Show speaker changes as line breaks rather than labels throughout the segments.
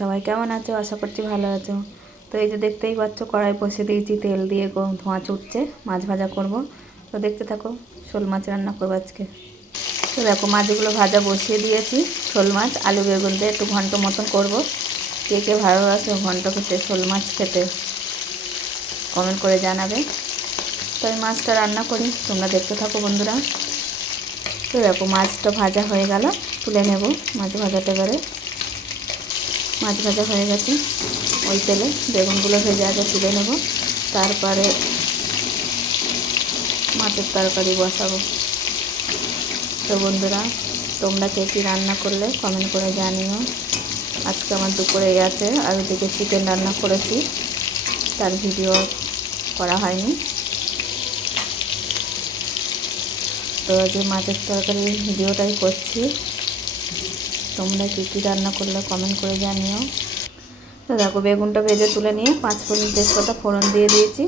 সবাই কেমন আছো? আশা করছি ভালো আছো। তো এই যে দেখতেই পাচ্ছ, কড়াই বসে দিয়েছি, তেল দিয়ে ধোঁয়া ছুটছে মাছ ভাজা করব। তো দেখতে থাকো, শোল মাছ রান্না করব আজকে। তো দেখো, মাছগুলো ভাজা বসিয়ে দিয়েছি, শোল মাছ, আলু বেগুন দিয়ে একটু ঘন্ট মতন করব। কে কে ভালোবাসে ঘন্ট খেতে, শোল মাছ খেতে কমেন্ট করে জানাবে। তো আমি মাছটা রান্না করি, তোমরা দেখতে থাকো বন্ধুরা। তো দেখো, মাছটা ভাজা হয়ে গেল, তুলে নেব মাছ ভাজাতে পারে মাছ ভাজা হয়ে গেছে। ওই তেলে বেগুনগুলো ভেজে আগে তুলে নেব। তারপরে মাছের তরকারি বসাবো। তো বন্ধুরা, তোমরা কে কী রান্না করলে কমেন্ট করে জানিও। আজকে আমার দুপুরে আছে, আর ওদিকে চিকেন রান্না করেছি। তার ভিডিও করা হয়নি। তো যে মাছের তরকারির ভিডিওটাই করছি। তোমরা কী কী রান্না করলে কমেন্ট করে জানিও। তো দেখো, বেগুনটা ভেজে তুলে নিয়ে পাঁচ ফোড়ন তেজপাতা, ফোড়ন দিয়ে দিয়েছি।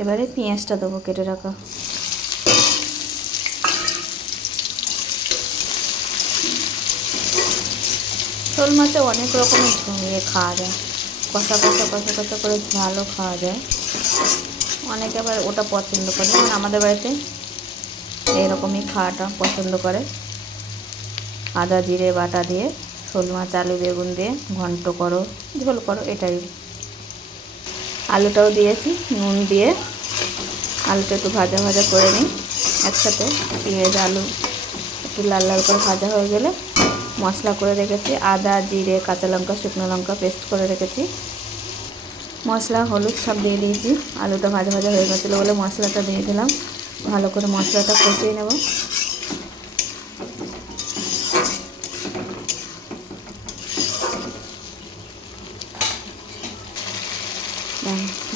এবারে পেঁয়াজটা দেবো কেটে রাখা। শোল মাছে অনেক রকমের ইয়ে খাওয়া যায়। কষা কষা কষা কষা করে ঝালও খাওয়া যায়। অনেকে আবার ওটা পছন্দ করে যেমন আমাদের বাড়িতে এরকমই খাওয়াটা পছন্দ করে। আদা, জিরে বাটা দিয়ে শোল মাছ, আলু, বেগুন দিয়ে ঘন্ট করো, ঝোল করো, এটাই। আলুটাও দিয়েছি, নুন দিয়ে আলুটা একটু ভাজা ভাজা করে নিই। একসাথে পেঁয়াজ, আলু একটু লাল লাল করে ভাজা হয়ে গেলে মশলা করে রেখেছি। আদা, জিরে, কাঁচা লঙ্কা, শুকনো লঙ্কা পেস্ট করে রেখেছি। মশলা, হলুদ সব দিয়ে দিয়েছি। আলুটা ভাজা ভাজা হয়ে গেছিল বলে মশলাটা দিয়ে দিলাম। ভালো করে মশলাটা কষিয়ে নেব।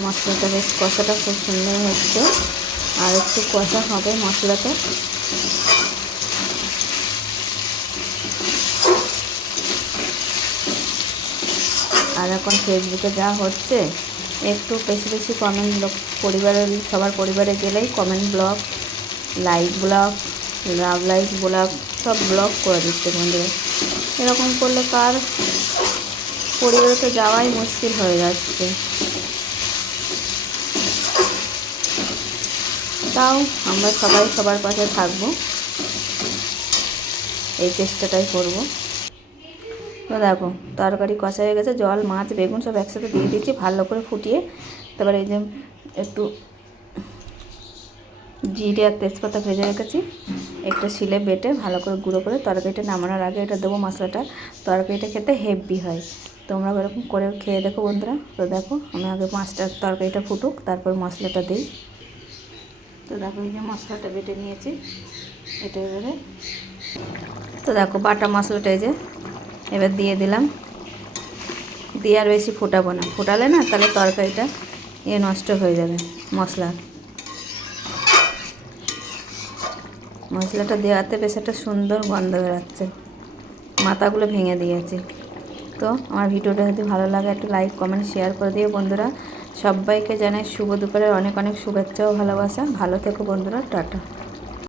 মশলাটা বেশ কষাটা খুব সুন্দর হচ্ছে। আর একটু কষা হবে মশলাটা। আর এখন ফেসবুকে যা হচ্ছে, একটু বেশি বেশি কমেন্ট পরিবারের, সবার পরিবারে গেলেই comment blog like blog love like blog সব ব্লগ করে দিচ্ছে বন্ধুরা। এরকম করলে কার পরিবারে তো যাওয়াই মুশকিল হয়ে যাচ্ছে। তাও আমরা সবাই সবার পাশে থাকব। এই চেষ্টাটাই করব। তো দেখো, তরকারি কষা হয়ে গেছে, জল, মাছ, বেগুন সব একসাথে দিয়ে দিয়েছি, ভালো করে ফুটিয়ে। তারপরে এই যে একটু জিরে আর তেজপাতা ভেজে রেখেছি। একটা শিলে বেটে ভালো করে গুঁড়ো করে তরকারিটা নামানোর আগে এটা দেবো মশলাটা। তরকারিটা খেতে হেভি হয়। তোমরা এরকম করে খেয়ে দেখো বন্ধুরা। তো দেখো, আমি আগে মাছটা, তরকারিটা ফুটুক, তারপর মশলাটা দিই। তো দেখো এই যে মশলাটা বেটে নিয়েছি। এটা এবারে। তো দেখো বাটা মশলাটা এই যে এবার দিয়ে দিলাম। দিয়ে আর বেশি ফোটাবো না। ফোটালে না তাহলে তরকারিটা ইয়ে নষ্ট হয়ে যাবে মশলা। মশলাটা দেওয়াতে বেশ একটা সুন্দর গন্ধ বেরাচ্ছে। মাথাগুলো ভেঙে দিয়েছি। তো আমার ভিডিওটা যদি ভালো লাগে একটু লাইক, কমেন্ট শেয়ার করে দিও বন্ধুরা। সবাইকে জানাই শুভ দুপুরের অনেক অনেক শুভেচ্ছা ও ভালোবাসা। ভালো থেকো বন্ধুরা টাটা।